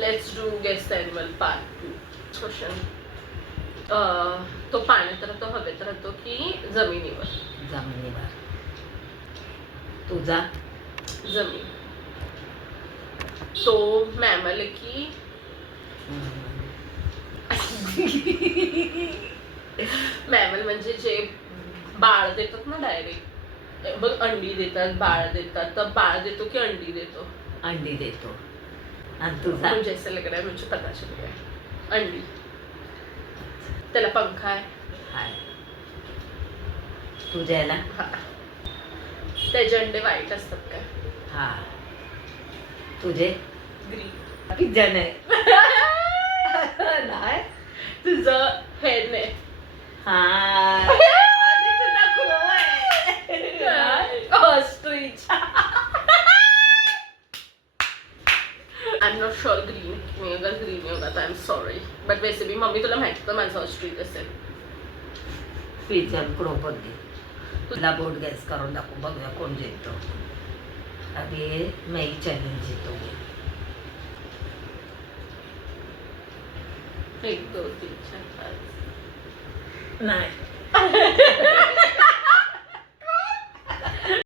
Let's do guess the animal part 2 question. तो पाण्यात राहतो, हवेत राहतो की जमिनीवर? जमिनीवर. तुझा? जमीन. तो मॅमल की मॅमल म्हणजे जे बाळ देतात ना डायरेक्ट, बघ अंडी देतात, बाळ देतात, तर बाळ देतो की अंडी देतो? अंडी देतो. आणि तुझा? मुझे ऐसा लग रहा है मुझे पता चल गया. अंडी. त्याला पंख आहे. हाय. तुझ्याला? हा. त्याचे अंडे वाईट असतात काय? हा. तुझे? ग्रीन. पिझ्झा नाही. नाही. तुझं हेड नाही. हा. Ostrich. I am not sure green. मी अगर ग्रीन नाही होगा तर आय एम सॉरी, बट वैसे भी मम्मी तुला माहिती तर माझं ऑस्ट्रिच असेल. पिझ्झा क्रोपती. तुला बोर्ड गॅस करून दाखवू, बघूया कोण जिंकतो. अभी मैं ही चॅलेंज जीतूंगी. 1 2 3 4 5. नाही.